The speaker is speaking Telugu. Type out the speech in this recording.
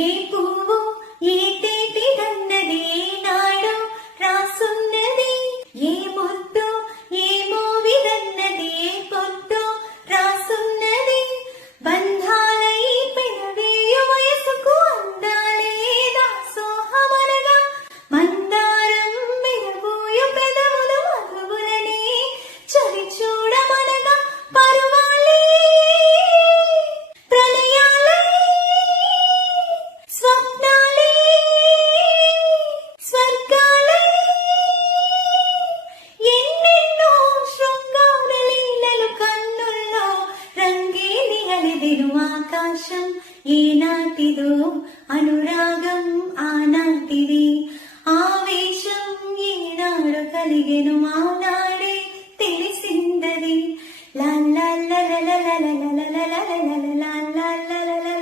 ఏ పువ్వు ఏ తేటిదన్నది నాడు రాసున్నది, ఏ ముద్దు ఏ మోవిదన్నది పొద్దు రాసున్నది. బంధాలై పెనవేయు వయసుకు అందాలే దాసోహమనగా, మందారం విరబోయు పెదవులు మధువులని చవి చూడమనగా, పరువాలే ప్రళయాలే స్వప్నాలే స్వర్గాలే ఎన్నెన్నో శృంగార లీలలు కన్నుల్లో రంగేలి అలివెను ఆకాశం. ఏనాటిదో అనురాగం ఆనాటిది, ఆవేశం ఏనాడు కలిగెను ఆనాడే తెలిసిందది. లా లా లా లా లా లా లా లా లా లా లా లా లా లా లా లా లా.